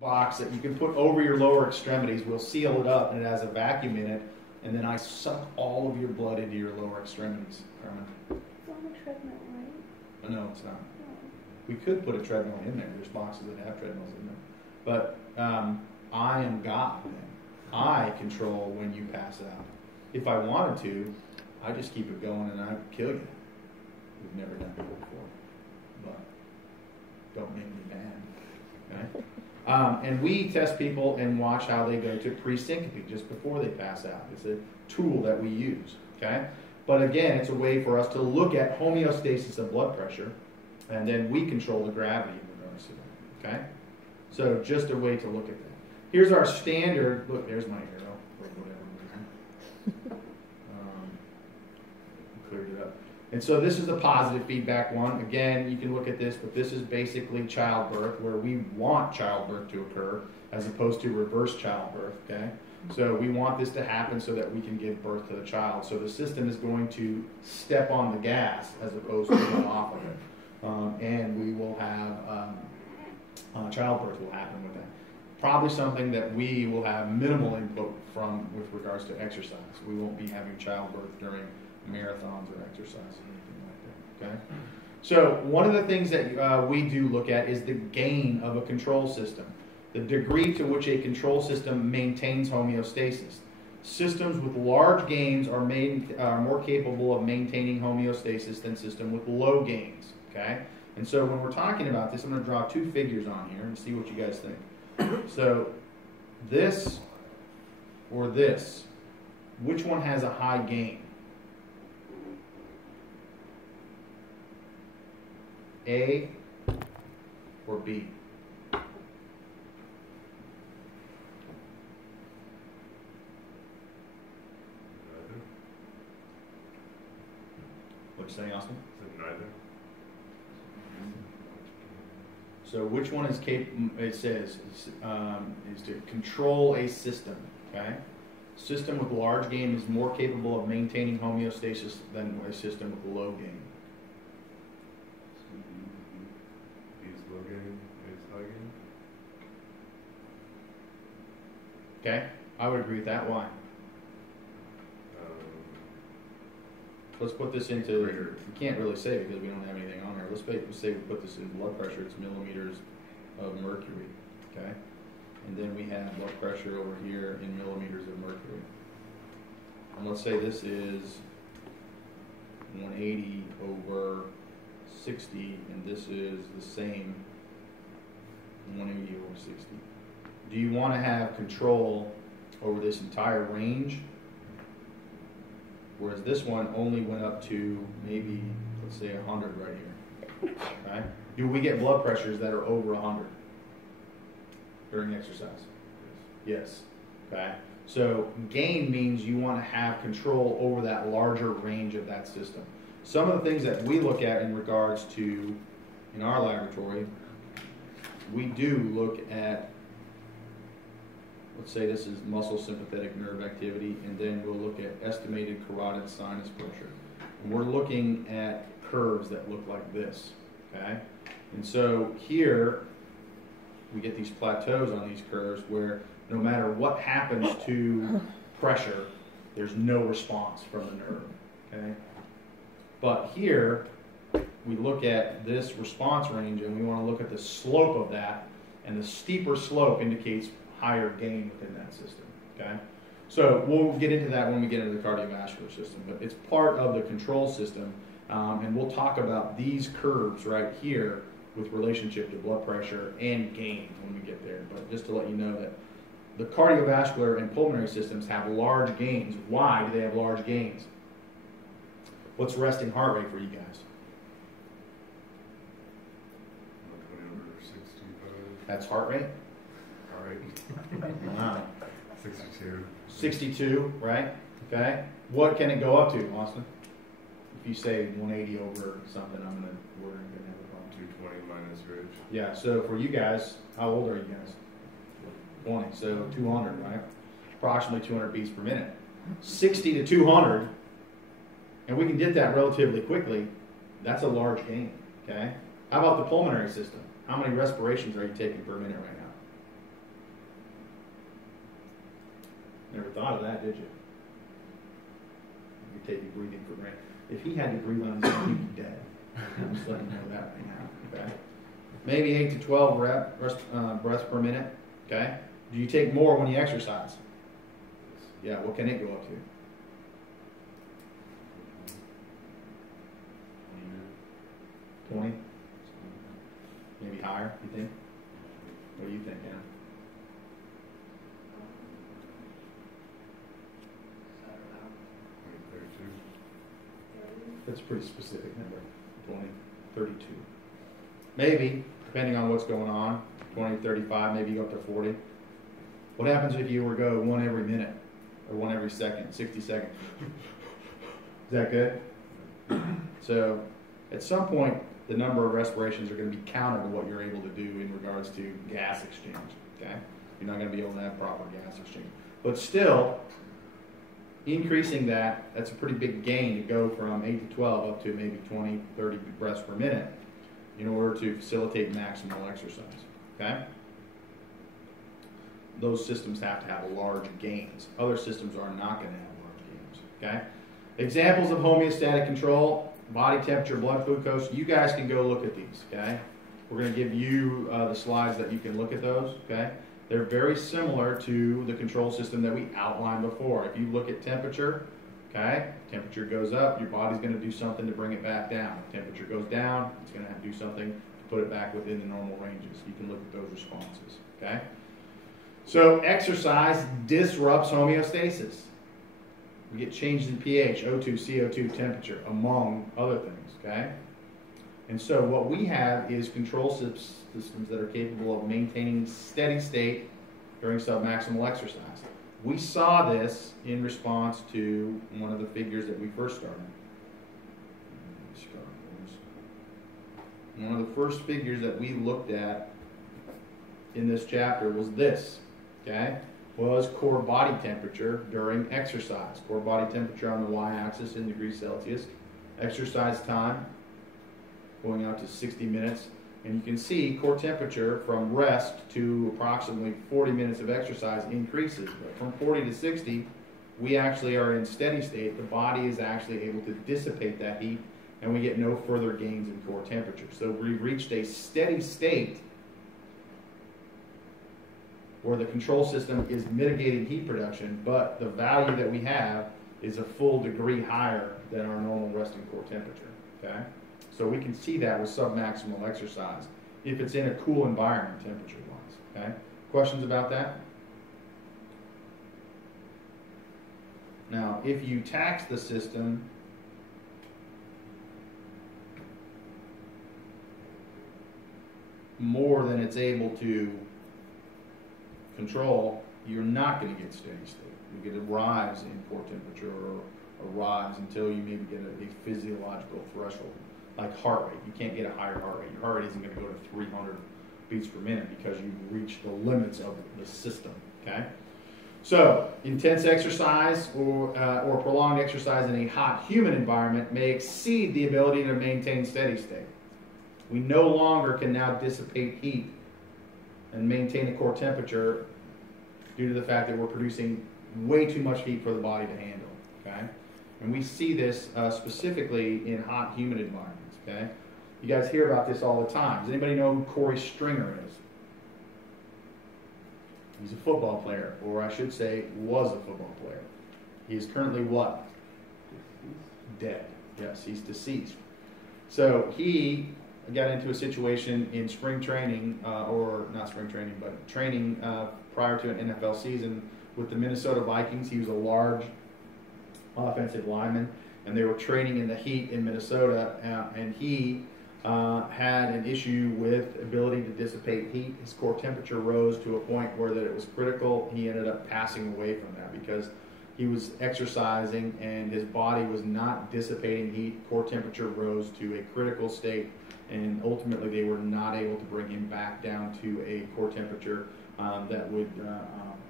box that you can put over your lower extremities. We'll seal it up, and it has a vacuum in it, and then I suck all of your blood into your lower extremities. Carmen? It's on the treadmill, right? No, it's not. No. We could put a treadmill in there. There's boxes that have treadmills in them. But I am God then. I control when you pass out. If I wanted to, I just keep it going and I kill you. We've never done that before. But don't make me mad. Okay? And we test people and watch how they go to pre-syncope just before they pass out. It's a tool that we use. Okay? But again, it's a way for us to look at homeostasis of blood pressure, and then we control the gravity in regards to that. Okay? So just a way to look at that. Here's our standard. Look, there's my arrow, or whatever. Cleared it up. And so this is the positive feedback one. Again, you can look at this, but this is basically childbirth, where we want childbirth to occur as opposed to reverse childbirth. Okay? So we want this to happen so that we can give birth to the child. So the system is going to step on the gas as opposed to go off of it. And we will have childbirth will happen with that. Probably something that we will have minimal input from with regards to exercise. We won't be having childbirth during marathons or exercise or anything like that. Okay? So one of the things that we do look at is the gain of a control system, the degree to which a control system maintains homeostasis. Systems with large gains are more capable of maintaining homeostasis than systems with low gains. Okay? And so when we're talking about this, I'm going to draw two figures on here and see what you guys think. So this or this, which one has a high gain? A or B? What'd you say, Austin? Neither. So which one is capable? It says is to control a system. Okay, system with large gain is more capable of maintaining homeostasis than a system with low gain. B is low gain, A is high gain. Okay, I would agree with that. Why? Let's put this into. We can't really say because we don't have anything on there. Let's say we put this in blood pressure. It's millimeters of mercury. Okay, and then we have blood pressure over here in millimeters of mercury. And let's say this is 180 over 60, and this is the same 180 over 60. Do you want to have control over this entire range? Whereas this one only went up to maybe, let's say, 100 right here. Right? Do we get blood pressures that are over 100 during exercise? Yes. Okay. So gain means you want to have control over that larger range of that system. Some of the things that we look at in regards to, in our laboratory, we do look at, let's say this is muscle sympathetic nerve activity, and then we'll look at estimated carotid sinus pressure. And we're looking at curves that look like this, okay? And so here, we get these plateaus on these curves where no matter what happens to pressure, there's no response from the nerve, okay? But here, we look at this response range and we want to look at the slope of that, and the steeper slope indicates higher gain within that system, okay? So we'll get into that when we get into the cardiovascular system, but it's part of the control system, and we'll talk about these curves right here with relationship to blood pressure and gain when we get there. But just to let you know that the cardiovascular and pulmonary systems have large gains. Why do they have large gains? What's resting heart rate for you guys? 120 over 65. That's heart rate? All right. Wow. 62. 62, right? Okay. What can it go up to, Austin? If you say 180 over something, we're going to have a problem. 220 minus your age. Yeah, so for you guys, how old are you guys? 20, so 200, right? Approximately 200 beats per minute. 60 to 200, and we can get that relatively quickly. That's a large gain, okay? How about the pulmonary system? How many respirations are you taking per minute right now? never thought of that, did you? You take your breathing for granted. If he had to breathe on his own, he'd be dead. I'm just letting you know that right now. Okay. Maybe 8 to 12 breaths per minute. Okay. Do you take more when you exercise? Yeah. What can it go up to? 20? Maybe higher, you think? What do you think, Anna? That's a pretty specific number. 20, 32. Maybe, depending on what's going on, 20, 35, maybe you go up to 40. What happens if you were to go 1 every minute or 1 every second, 60 seconds? Is that good? So, at some point, the number of respirations are going to be counter to what you're able to do in regards to gas exchange. Okay? You're not going to be able to have proper gas exchange. But still, increasing that's a pretty big gain to go from 8 to 12 up to maybe 20, 30 breaths per minute in order to facilitate maximal exercise. Okay? Those systems have to have large gains. Other systems are not going to have large gains. Okay? Examples of homeostatic control, body temperature, blood glucose. You guys can go look at these. Okay? We're going to give you the slides that you can look at those. Okay? They're very similar to the control system that we outlined before. If you look at temperature, okay, temperature goes up, your body's going to do something to bring it back down. If temperature goes down, it's going to have to do something to put it back within the normal ranges. You can look at those responses, okay? So exercise disrupts homeostasis. We get changes in pH, O2, CO2, temperature, among other things, okay? And so what we have is control systems that are capable of maintaining steady state during submaximal exercise. We saw this in response to one of the figures that we first started. One of the first figures that we looked at in this chapter was this, okay? Was core body temperature during exercise. Core body temperature on the y-axis in degrees Celsius. Exercise time going out to 60 minutes, and you can see core temperature from rest to approximately 40 minutes of exercise increases. But from 40 to 60, we actually are in steady state. The body is actually able to dissipate that heat, and we get no further gains in core temperature. So we've reached a steady state where the control system is mitigating heat production, but the value that we have is a full degree higher than our normal resting core temperature. Okay? So we can see that with submaximal exercise if it's in a cool environment temperature-wise. Okay? Questions about that? Now, if you tax the system more than it's able to control, you're not going to get steady state. You get a rise in core temperature or a rise until you maybe get a physiological threshold. Like heart rate. You can't get a higher heart rate. Your heart rate isn't going to go to 300 beats per minute because you've reached the limits of the system. Okay? So, intense exercise or prolonged exercise in a hot, humid environment may exceed the ability to maintain steady state. We no longer can now dissipate heat and maintain a core temperature due to the fact that we're producing way too much heat for the body to handle. Okay? And we see this specifically in hot, humid environments. Okay? You guys hear about this all the time. Does anybody know who Corey Stringer is? He's a football player, or I should say, was a football player. He is currently what? Dead. Yes, he's deceased. So he got into a situation in spring training, or not spring training, but training prior to an NFL season with the Minnesota Vikings. He was a large offensive lineman, and they were training in the heat in Minnesota, and he had an issue with ability to dissipate heat. His core temperature rose to a point where that it was critical. He ended up passing away from that because he was exercising and his body was not dissipating heat. Core temperature rose to a critical state, and ultimately they were not able to bring him back down to a core temperature that would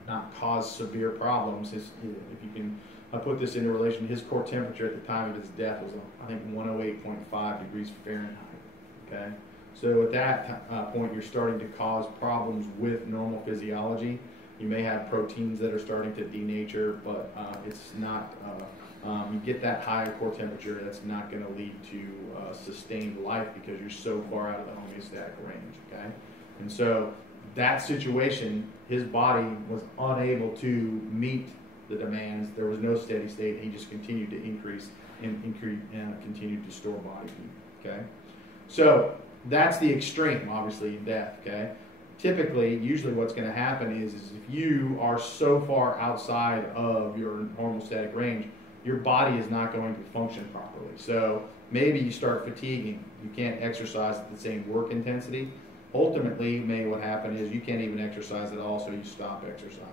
not cause severe problems. If you can put this into relation, his core temperature at the time of his death was, I think, 108.5 degrees Fahrenheit. Okay, so at that point, you're starting to cause problems with normal physiology, You may have proteins that are starting to denature, but it's not, you get that higher core temperature, that's not going to lead to sustained life because you're so far out of the homeostatic range, okay? And so that situation, his body was unable to meet the demands. There was no steady state. He just continued to increase and continued to store body heat, okay? So that's the extreme, obviously, in death, okay? Typically, usually what's going to happen is if you are so far outside of your homeostatic range, your body is not going to function properly. So maybe you start fatiguing. You can't exercise at the same work intensity. Ultimately, what happen is you can't even exercise at all, so you stop exercising,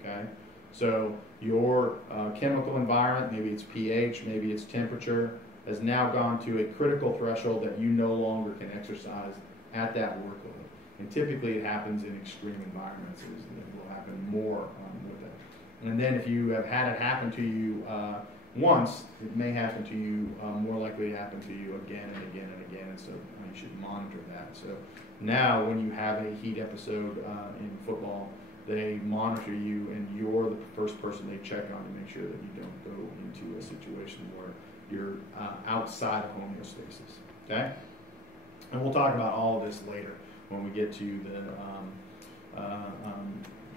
okay? So your chemical environment, maybe it's pH, maybe it's temperature, has now gone to a critical threshold that you no longer can exercise at that workload. And typically it happens in extreme environments, and it will happen more with it. And then if you have had it happen to you once, it may happen to you, more likely to happen to you again and again and again, and so you should monitor that. So now when you have a heat episode in football, they monitor you, and you're the first person they check on to make sure that you don't go into a situation where you're outside of homeostasis, okay? And we'll talk about all of this later when we get to the,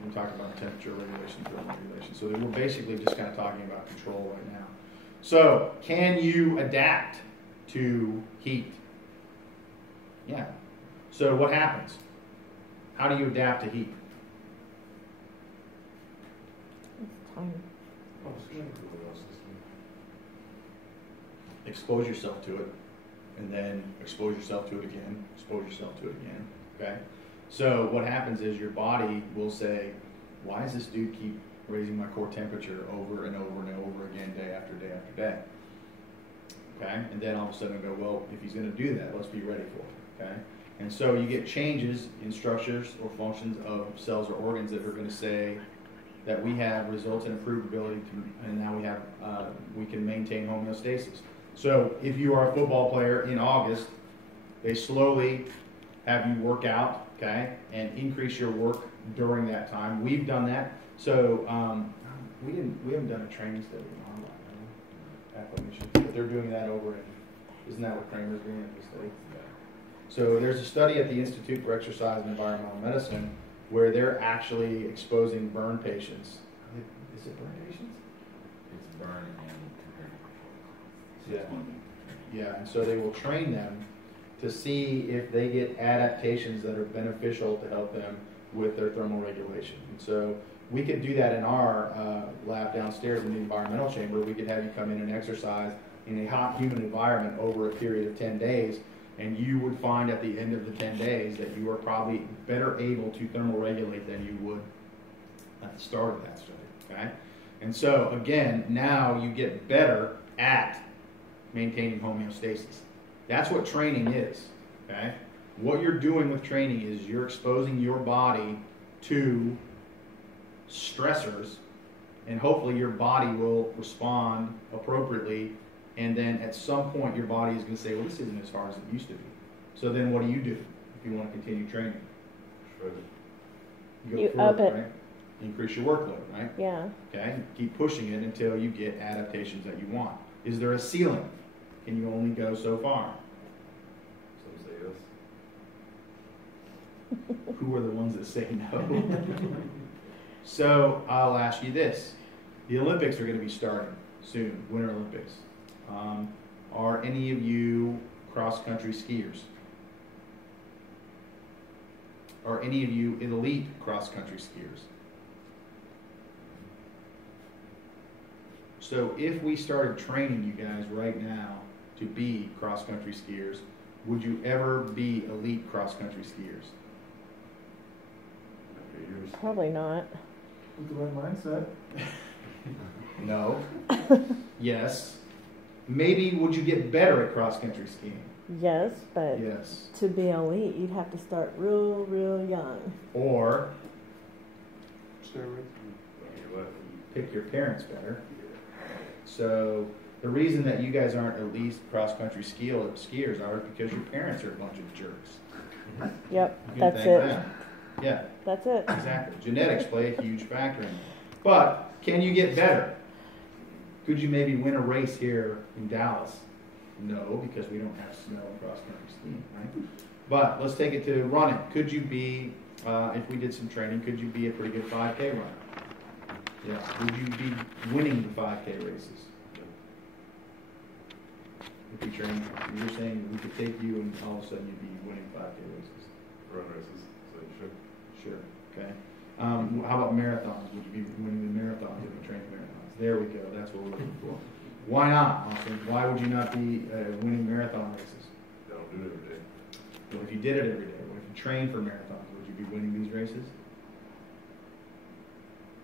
we'll talk about temperature regulation, thermal regulation. So we're basically just kind of talking about control right now. So can you adapt to heat? Yeah. So what happens? How do you adapt to heat? Expose yourself to it, and then expose yourself to it again, expose yourself to it again, okay? So what happens is your body will say, why does this dude keep raising my core temperature over and over and over again, day after day after day? Okay? And then all of a sudden go, well, if he's going to do that, let's be ready for it, okay? And so you get changes in structures or functions of cells or organs that are going to say that we have results in improved ability to, and now we have, we can maintain homeostasis. So if you are a football player in August, they slowly have you work out, okay, and increase your work during that time. We've done that. So we haven't done a training study on acclimation, but they're doing that over in, isn't that what Kramer's doing in the study? So there's a study at the Institute for Exercise and Environmental Medicine where they're actually exposing burn patients. Is it burn patients? It's burn and Yeah, and so they will train them to see if they get adaptations that are beneficial to help them with their thermal regulation. And so we could do that in our lab downstairs in the environmental chamber. We could have you come in and exercise in a hot, humid environment over a period of 10 days, and you would find at the end of the 10 days that you are probably better able to thermal regulate than you would at the start of that study, okay? And so, again, now you get better at maintaining homeostasis. That's what training is, okay? What you're doing with training is you're exposing your body to stressors, and hopefully your body will respond appropriately, and then at some point your body is going to say, well, this isn't as hard as it used to be. So then what do if you want to continue training? You up it. Right? Increase your workload, right? Yeah. Okay, keep pushing it until you get adaptations that you want. Is there a ceiling? Can you only go so far? Some say yes. Who are the ones that say no? So I'll ask you this. The Olympics are going to be starting soon, Winter Olympics. Are any of you cross-country skiers? Are any of you elite cross-country skiers? So if we started training you guys right now to be cross-country skiers, would you ever be elite cross-country skiers? Probably not. With the right mindset. No. Yes. Maybe would you get better at cross-country skiing? Yes, but Yes. to be elite, you'd have to start real, real young. Or Steroids. pick your parents better. So the reason that you guys aren't elite cross-country skiers are because your parents are a bunch of jerks. Yep, You can that's thank it. them. Yeah, That's it. exactly. Genetics play a huge factor in it. But can you get better? Could you maybe win a race here in Dallas? No, because we don't have snow and cross-country skiing, right? But let's take it to running. Could you be, if we did some training, could you be a pretty good 5K runner? Yeah. Would you be winning the 5K races? If you train, you're saying we could take you and all of a sudden you'd be winning 5K races. Run races, so you should. Sure. Okay. How about marathons? Would you be winning the marathons if you trained marathons? There we go. That's what we're looking for. Why not, Austin? Why would you not be winning marathon races? I don't do it every day. Well, if you did it every day, what if you trained for marathons? Would you be winning these races?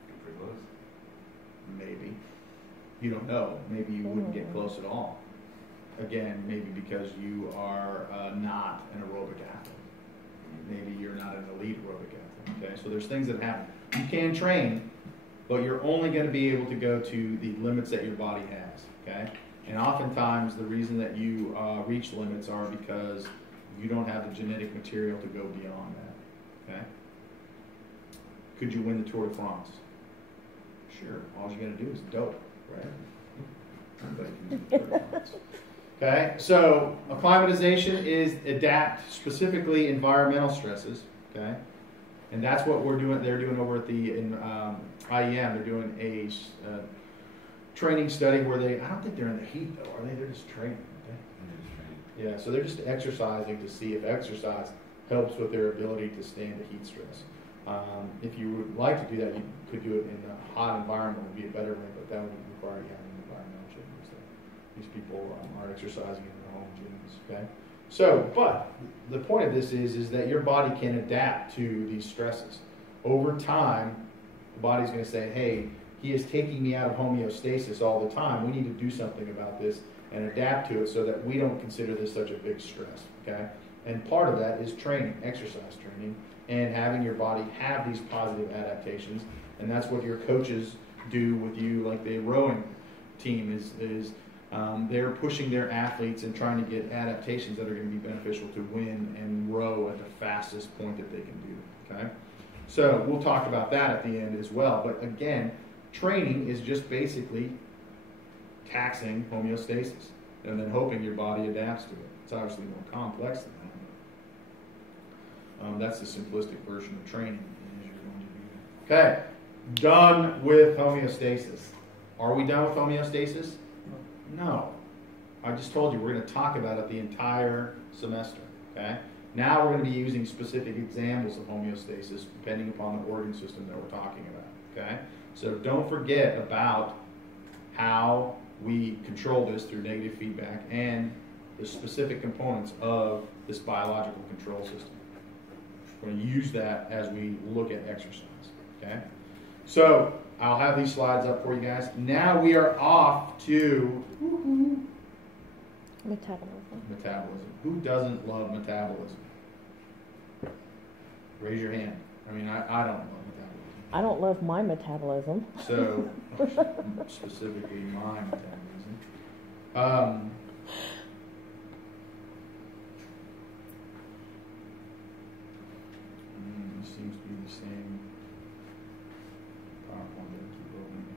Get pretty close. Maybe. You don't know. Maybe you wouldn't get close at all. Again, maybe because you are not an aerobic athlete. Maybe you're not an elite aerobic athlete. Okay, so there's things that happen. You can train, but you're only going to be able to go to the limits that your body has. Okay, and oftentimes the reason that you reach limits are because you don't have the genetic material to go beyond that. Okay, could you win the Tour de France? Sure. All you got to do is dope, right? Everybody can do the Tour de France. Okay, so acclimatization is adapt specifically environmental stresses. Okay, and that's what we're doing. They're doing over at the IEM. They're doing a training study where I don't think they're in the heat though, are they? They're just training. Okay? Yeah, so they're just exercising to see if exercise helps with their ability to stand the heat stress. If you would like to do that, you could do it in a hot environment. It would be a better way, but that would require you having an environmental change. So these people are exercising in their home gyms. Okay, so but the point of this is that your body can adapt to these stresses. Over time, the body's going to say, "Hey, he is taking me out of homeostasis all the time. We need to do something about this and adapt to it so that we don't consider this such a big stress." Okay, and part of that is training, exercise training, and having your body have these positive adaptations. And that's what your coaches do with you, like the rowing team is they're pushing their athletes and trying to get adaptations that are going to be beneficial to win and row at the fastest point that they can do. Okay, so we'll talk about that at the end as well. But again, training is just basically taxing homeostasis and then hoping your body adapts to it. It's obviously more complex than that. That's the simplistic version of training. Okay, done with homeostasis. Are we done with homeostasis? No. I just told you we're going to talk about it the entire semester. Okay. Now we're going to be using specific examples of homeostasis depending upon the organ system that we're talking about. Okay. So don't forget about how we control this through negative feedback and the specific components of this biological control system. We're going to use that as we look at exercise. Okay. So I'll have these slides up for you guys. Now we are off to Metabolism. metabolism. Who doesn't love metabolism? Raise your hand. I mean, I don't love metabolism. I don't love my metabolism. So, specifically my metabolism. This seems to be the same.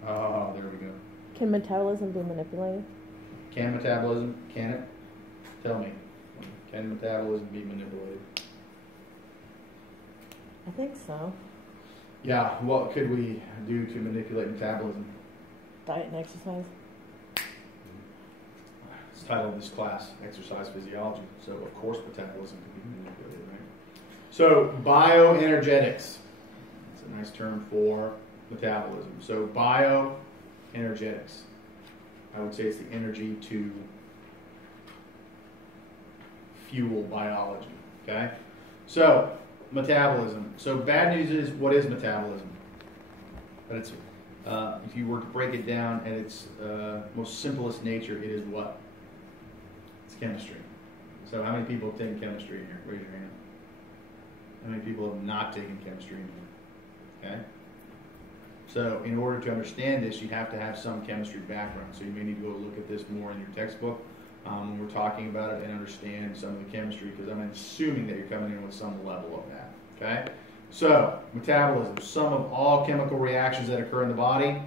Oh, there we go. Can metabolism be manipulated? Can metabolism, can it? Tell me. Can metabolism be manipulated? I think so. Yeah, what could we do to manipulate metabolism? Diet and exercise. It's titled this class, Exercise Physiology. So, of course, metabolism can be manipulated, right? So, bioenergetics. That's a nice term for metabolism. So, bioenergetics. I would say it's the energy to fuel biology. Okay? So, metabolism. So, bad news is, what is metabolism? But it's, if you were to break it down at its most simplest nature, it is what? It's chemistry. So, how many people have taken chemistry in here? Raise your hand. How many people have not taken chemistry in here? Okay? So, in order to understand this, you have to have some chemistry background. So, you may need to go look at this more in your textbook when we're talking about it and understand some of the chemistry, because I'm assuming that you're coming in with some level of that. Okay? So, metabolism, sum of all chemical reactions that occur in the body.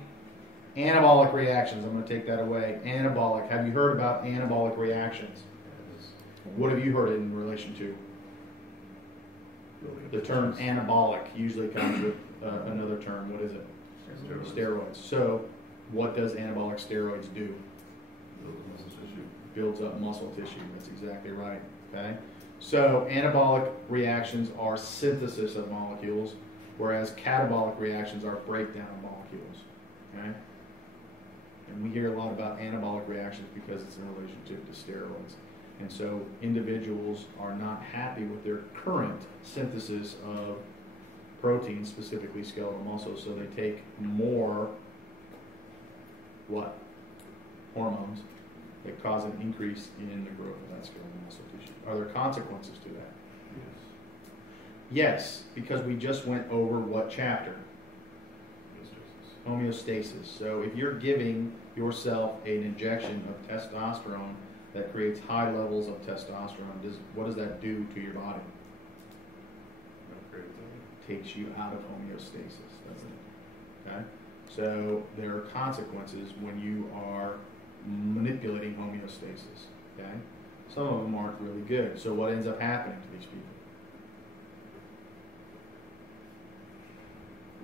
Anabolic reactions, I'm going to take that away. Anabolic, have you heard about anabolic reactions? What have you heard in relation to? The term anabolic usually comes with another term. What is it? Steroids. So, what does anabolic steroids do? Muscle tissue. Builds up muscle tissue. That's exactly right. Okay. So, anabolic reactions are synthesis of molecules, whereas catabolic reactions are breakdown of molecules. Okay. And we hear a lot about anabolic reactions because it's in relationship to steroids. And so individuals are not happy with their current synthesis of protein, specifically skeletal muscle, so they take more what? Hormones that cause an increase in the growth of that skeletal muscle tissue. Are there consequences to that? Yes. Yes, because we just went over what chapter? Homeostasis. So if you're giving yourself an injection of testosterone that creates high levels of testosterone, what does that do to your body? Takes you out of homeostasis, doesn't it? Okay? So there are consequences when you are manipulating homeostasis. Okay? Some of them aren't really good. So what ends up happening to these people?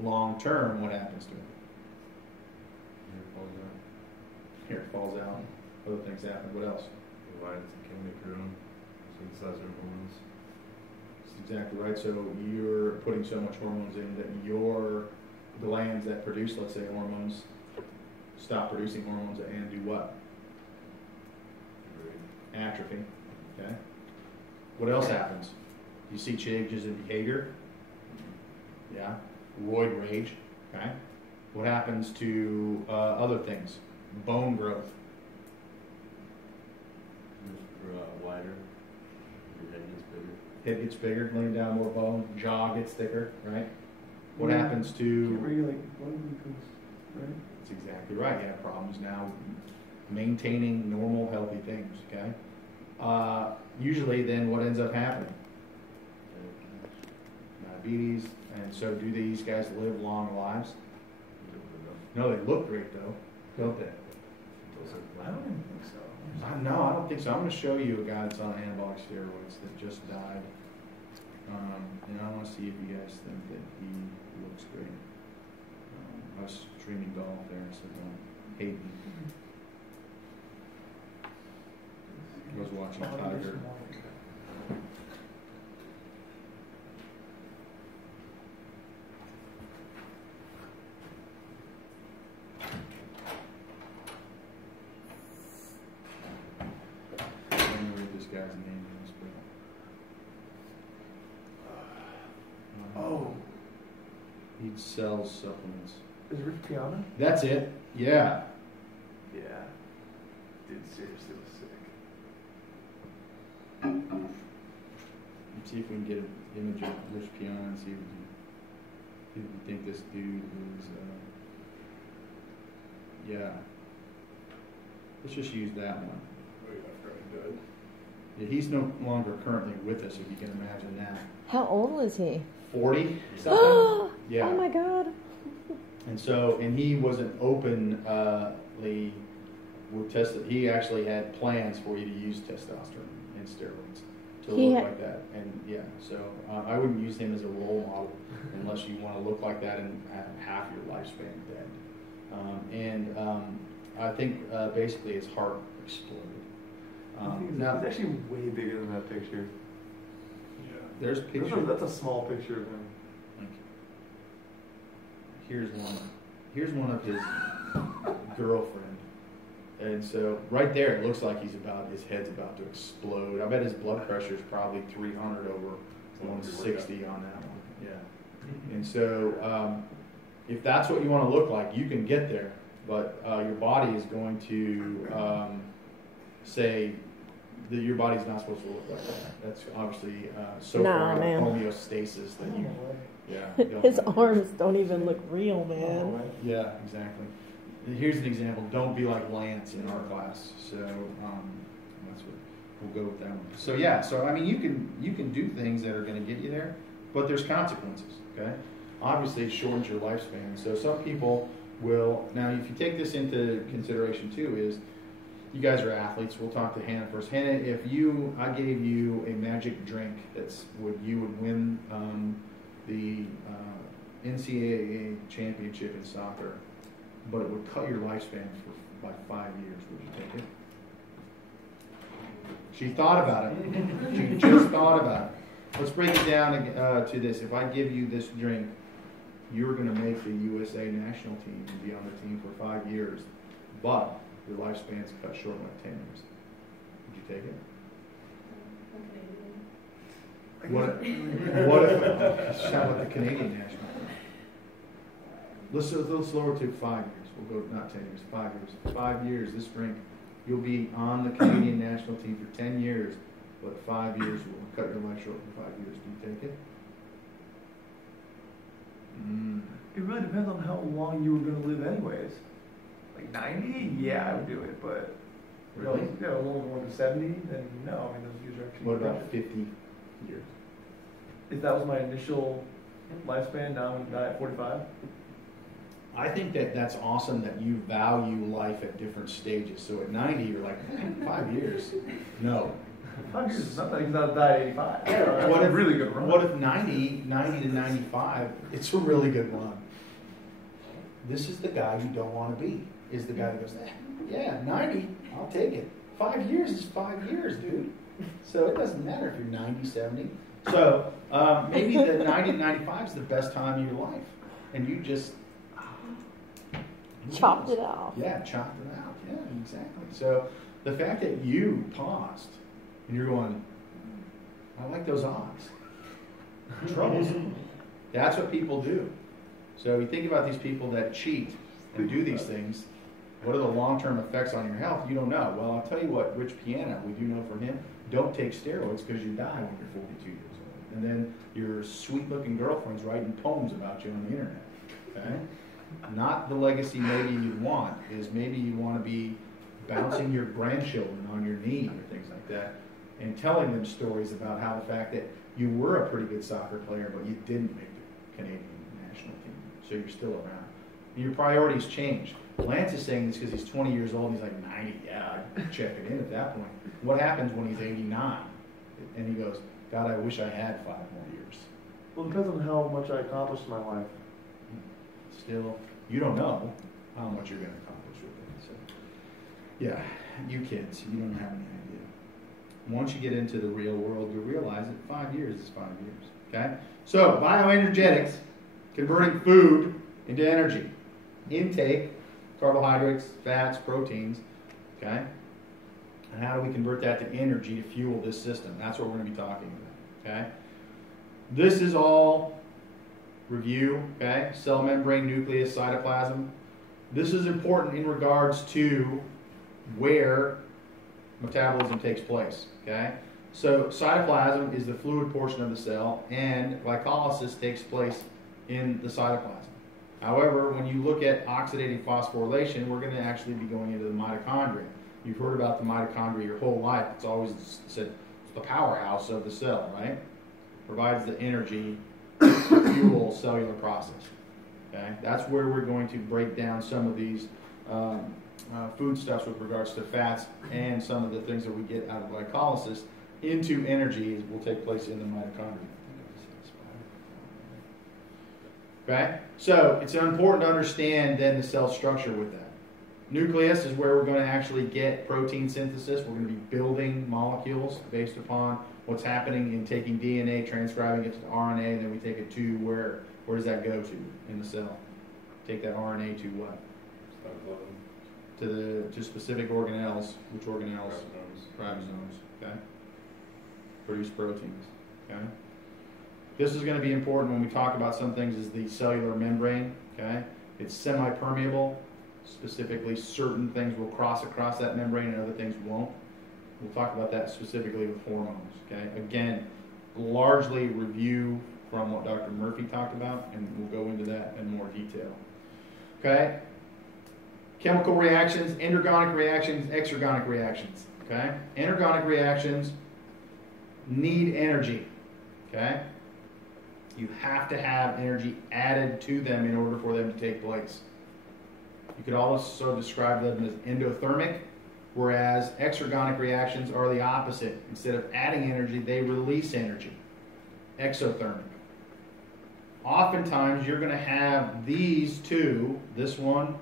Long term, what happens to them? Hair falls out. Other things happen. What else? Lines can make your own synthesizer hormones. That's exactly right. So you're putting so much hormones in that your glands that produce, let's say, hormones, stop producing hormones and do what? Atrophy. Okay. What else happens? You see changes in behavior. Yeah. Roid rage. Okay. What happens to other things? Bone growth. Wider. Your head gets bigger. Head gets bigger, laying down more bone. Jaw gets thicker, right? What happens Can't to... regulate blood glucose, right? That's exactly right. You have problems now maintaining normal, healthy things, okay? Usually then what ends up happening? Diabetes. And so do these guys live long lives? No, they look great though, don't they? I don't even think so. No, I don't think so. I'm going to show you a guy that's on anabolic steroids that just died. And I want to see if you guys think that he looks great. I was streaming golf there, so don't hate me. I was watching Tiger. I don't know what this guy's name is, but Oh, he sells supplements. is Rich Piana? That's it. Yeah. Yeah. Dude, seriously was sick. Let's see if we can get an image of Rich Piana and see if we think this dude is. Yeah. Let's just use that one. Yeah, he's no longer currently with us, if you can imagine that. How old was he? 40 something. Oh Yeah. my God. And so, and he wasn't openly with he actually had plans for you to use testosterone and steroids to He look ha- like that. And yeah, so I wouldn't use him as a role model unless you want to look like that and have half your lifespan dead. I think basically his heart exploded. Now, He's actually way bigger than that picture. there's pictures. That's a small picture of him. Here's one. Here's one of his girlfriend. And so right there, it looks like his head's about to explode. I bet his blood pressure is probably 300 over 160 on that one. Yeah. And so if that's what you want to look like, you can get there. But your body is going to say that your body's not supposed to look like that. That's obviously so Nah, far man. homeostasis that you. Yeah. His don't- arms don't even look real, man. Yeah, exactly. Here's an example. Don't be like Lance in our class. So that's what we'll go with that one. So yeah. So I mean, you can do things that are going to get you there, but there's consequences. okay? Obviously, it shortens your lifespan. So some people will, now if you take this into consideration too, is you guys are athletes. We'll talk to Hannah first. Hannah, if I gave you a magic drink you would win the NCAA championship in soccer, but it would cut your lifespan by 5 years, would you take it? She thought about it. She just thought about it. Let's break it down to this. If I give you this drink, you're going to make the USA national team and be on the team for 5 years, but your lifespan's cut short by 10 years. Would you take it? What if shout out the Canadian national team? Let's lower to 5 years. We'll go not 10 years, 5 years. 5 years, this drink, you'll be on the Canadian national team for 10 years, but 5 years will cut your life short for 5 years. Do you take it? It really depends on how long you were going to live anyways. Like 90? Yeah, I would do it, but Really? yeah, a little going to 70, then no. I mean, those years are actually. What about 50 years? If that was my initial lifespan, now I'm not at 45. I think that's awesome that you value life at different stages. So at 90, you're like, 5 years. No. 5 years is nothing. He's not die at 85. That's What a if, really good run. What if 90 to 95, it's a really good run. This is the guy you don't want to be, is the guy that goes, yeah, 90, I'll take it. 5 years is 5 years, dude. So it doesn't matter if you're 90, 70. So maybe the 90 to 95 is the best time of your life. And you just... Chopped it off. Yeah, chopped it out. Yeah, exactly. So the fact that you paused and you're going, I like those odds. Troublesome. That's what people do. So you think about these people that cheat and do these things. What are the long-term effects on your health? You don't know. Well, I'll tell you what, Rich Piana, we do know from him, don't take steroids because you die when you're 42 years old. And then your sweet-looking girlfriend's writing poems about you on the internet. Okay? Not the legacy maybe you want, is maybe you want to be bouncing your grandchildren on your knee or things like that and telling them stories about how the fact that you were a pretty good soccer player but you didn't make the Canadian national team, so you're still around. And your priorities change. Lance is saying this because he's 20 years old and he's like, 90, yeah, I'd check it in at that point. What happens when he's 89? And he goes, God, I wish I had 5 more years. Well, it depends on how much I accomplished in my life. Still, you don't know how much you're going to accomplish with it. So, yeah, you kids, you don't have any idea. Once you get into the real world, you realize that 5 years is 5 years. Okay? So, bioenergetics, converting food into energy. Intake, carbohydrates, fats, proteins. Okay? And how do we convert that to energy to fuel this system? That's what we're going to be talking about. Okay? This is all review, okay? Cell membrane, nucleus, cytoplasm. This is important in regards to where metabolism takes place, okay? So cytoplasm is the fluid portion of the cell, and glycolysis takes place in the cytoplasm. However, when you look at oxidative phosphorylation, we're going to actually be going into the mitochondria. You've heard about the mitochondria your whole life. It's always said it's the powerhouse of the cell, right? Provides the energy fuel cellular process. Okay, that's where we're going to break down some of these foodstuffs with regards to fats and some of the things that we get out of glycolysis into energy will take place in the mitochondria. Okay, so it's important to understand then the cell structure with that. Nucleus is where we're going to actually get protein synthesis. We're going to be building molecules based upon what's happening in taking DNA, transcribing it to RNA, and then we take it to where does that go to in the cell? Take that RNA to what? To specific organelles. Which organelles? Ribosomes. Okay. Produce proteins. Okay. This is going to be important when we talk about some things is the cellular membrane. Okay. It's semi-permeable. Specifically, certain things will cross across that membrane and other things won't. We'll talk about that specifically with hormones. Okay. Again, largely review from what Dr. Murphy talked about, and we'll go into that in more detail. Okay. Chemical reactions, endergonic reactions, exergonic reactions. Okay. Endergonic reactions need energy. Okay. You have to have energy added to them in order for them to take place. You could also describe them as endothermic, whereas exergonic reactions are the opposite. Instead of adding energy, they release energy. Exothermic. Oftentimes, you're going to have these two, this one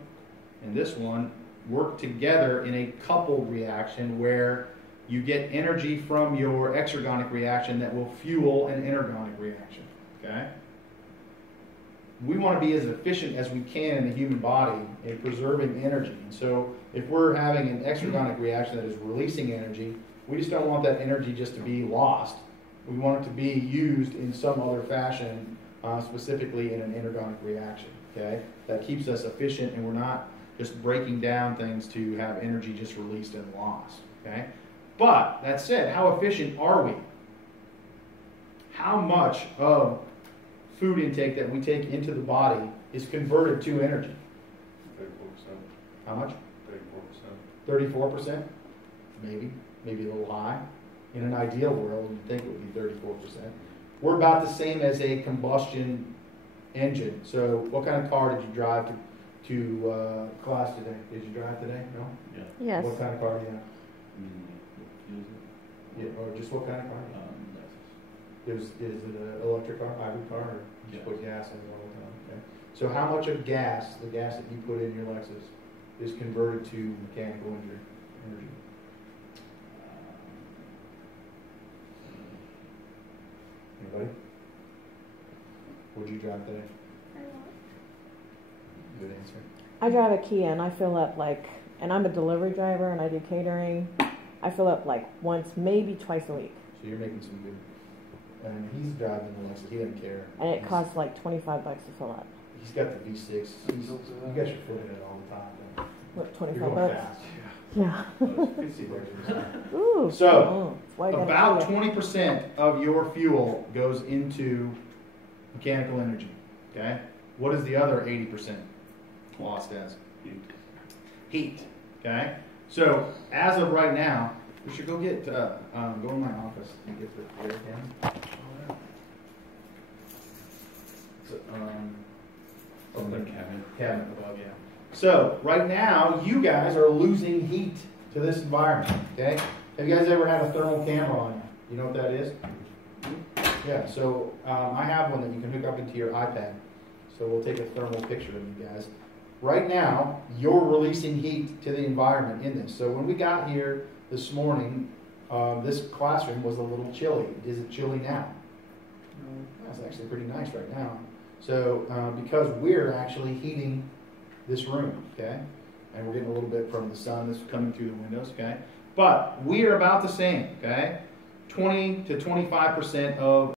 and this one, work together in a coupled reaction where you get energy from your exergonic reaction that will fuel an energonic reaction. Okay? We want to be as efficient as we can in the human body in preserving energy. And so if we're having an exergonic reaction that is releasing energy, we just don't want that energy just to be lost. We want it to be used in some other fashion, specifically in an energonic reaction. Okay? That keeps us efficient and we're not just breaking down things to have energy just released and lost. Okay? But, that said, how efficient are we? How much of food intake that we take into the body is converted to energy? 34%. How much? 34%. 34%? Maybe a little high. In an ideal world, you'd think it would be 34%. We're about the same as a combustion engine. So what kind of car did you drive to class today? Did you drive today? No? Yeah. Yes. What kind of car do you have? Use it. Yeah, or just what kind of car? Lexus. Is it an electric car, hybrid car, or just Yes. put gas in it all the time? Okay. So how much of gas, the gas that you put in your Lexus, is converted to mechanical energy? Anybody? What'd you drive today? Good answer. I drive a Kia and I fill up and I'm a delivery driver and I do catering. I fill up once, maybe twice a week. So you're making some good. And he's driving the Lexus. He doesn't care. And it costs $25 to fill up. He's got the V6. You got your foot in it all the time. Though. What, You're 25 going bucks? fast. Yeah. You see there. Ooh. So, oh, that's why I got a About Kia. 20% of your fuel goes into mechanical energy. Okay? What is the other 80% lost as? Heat. Okay? So, as of right now, we should go get, go in my office and get the air can. So, From the cabinet above, yeah. So, right now, you guys are losing heat to this environment, okay? Have you guys ever had a thermal camera on you? You know what that is? Yeah, so I have one that you can hook up into your iPad. So we'll take a thermal picture of you guys. Right now, you're releasing heat to the environment in this. So when we got here this morning, this classroom was a little chilly. Is it chilly now? No. It's actually pretty nice right now. So because we're actually heating this room, okay? And we're getting a little bit from the sun that's coming through the windows, okay? But we are about the same, okay? 20 to 25% of